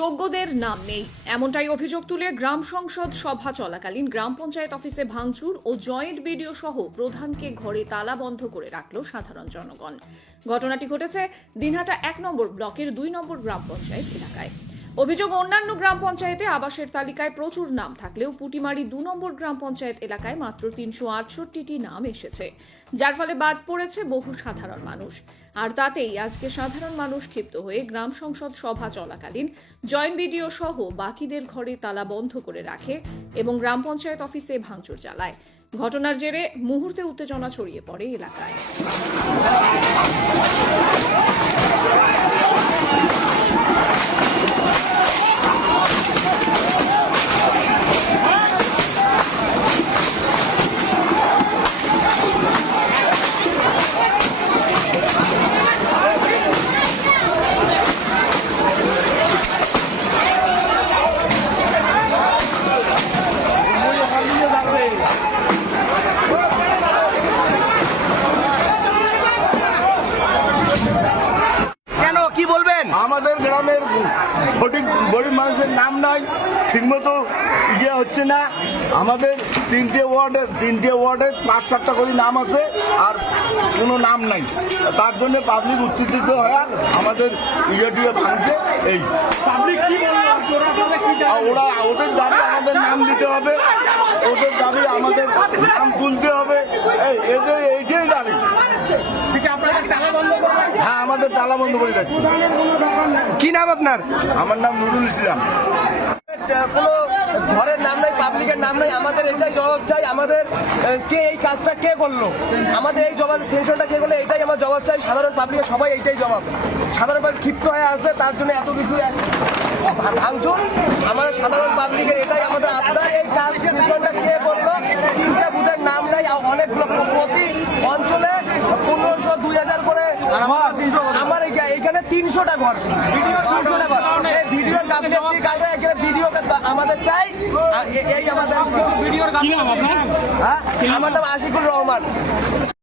যোগ্যদের নাম নেই। এমনটাই অভিযোগ তুলে গ্রাম সংসদ সভা চলাকালীন গ্রাম পঞ্চায়েত অফিসে ভাঙচুর ও জয়েন্ট বিডিও সহ প্রধানকে ঘরে তালা বন্ধ করে রাখল সাধারণ জনগণ। ঘটনাটি ঘটেছে দিনহাটা এক নম্বর ব্লকের দুই নম্বর গ্রাম পঞ্চায়েত এলাকায়। অভিযোগ, অন্যান্য গ্রাম পঞ্চায়েতে আবাসের তালিকায় প্রচুর নাম থাকলেও পুটিমারি দু নম্বর গ্রাম পঞ্চায়েত এলাকায় মাত্র তিনশো আটষট্টিটি নাম এসেছে, যার ফলে বাদ পড়েছে বহু সাধারণ মানুষ। আর তাতেই আজকে সাধারণ মানুষ ক্ষিপ্ত হয়ে গ্রাম সংসদ সভা চলাকালীন জয়েন্ট বিডিও সহ বাকিদের ঘরে তালা বন্ধ করে রাখে এবং গ্রাম পঞ্চায়েত অফিসে ভাঙচুর চালায়। ঘটনার জেরে মুহূর্তে উত্তেজনা ছড়িয়ে পড়ে এলাকায়। কি আমাদের গ্রামের সঠিক গরিব মানুষের নাম নাই ঠিকমতো ইয়ে হচ্ছে না। আমাদের তিনটে ওয়ার্ডে তিনটে ওয়ার্ডে পাঁচ সাতটা করে নাম আছে আর কোনো নাম নাই। তার জন্য পাবলিক উত্তেজিত হয়ে আমাদের ইয়ে দিয়ে ভাঙছে এই। পাবলিক কি ওরা ওদের দাবি আমাদের নাম দিতে হবে। ওদের দাবি আমাদের নাম তুলতে হবে। এই এদের এইটাই দাবি হ্যাঁ আমাদের তালা বন্ধ করে যাচ্ছে। কি নাম আপনার? আমার নাম নুরুল ইসলাম। কোনো ঘরের নাম নাই পাবলিকের নাম নাই আমাদের এটাই জবাব চাই আমাদের কে এই কাজটা কে করল? আমাদের এই জবাব সেশনটা কে করল এটাই আমার জবাব চাই সাধারণ পাবলিকের সবাই এইটাই জবাব। সাধারণ পাবলিক ক্ষিপ্ত হয়ে আসছে তার জন্য এত কিছু ভাঙচুর। আমাদের সাধারণ পাবলিকের এটাই আমাদের আপনার এই কাজ সেশনটা কে করল? তিনটা বুথের নাম নাই অনেকগুলো প্রতি অঞ্চলে পনেরোশো দুই হাজার করে ঘর। আমার এই- তিনশোটা ঘর। ভিডিও তিনশোটা ঘর। ভিডিওর কারণে ভিডিও আমাদের চাই এই আমাদের ভিডিওর হ্যাঁ? আমার নাম আশিকুর রহমান।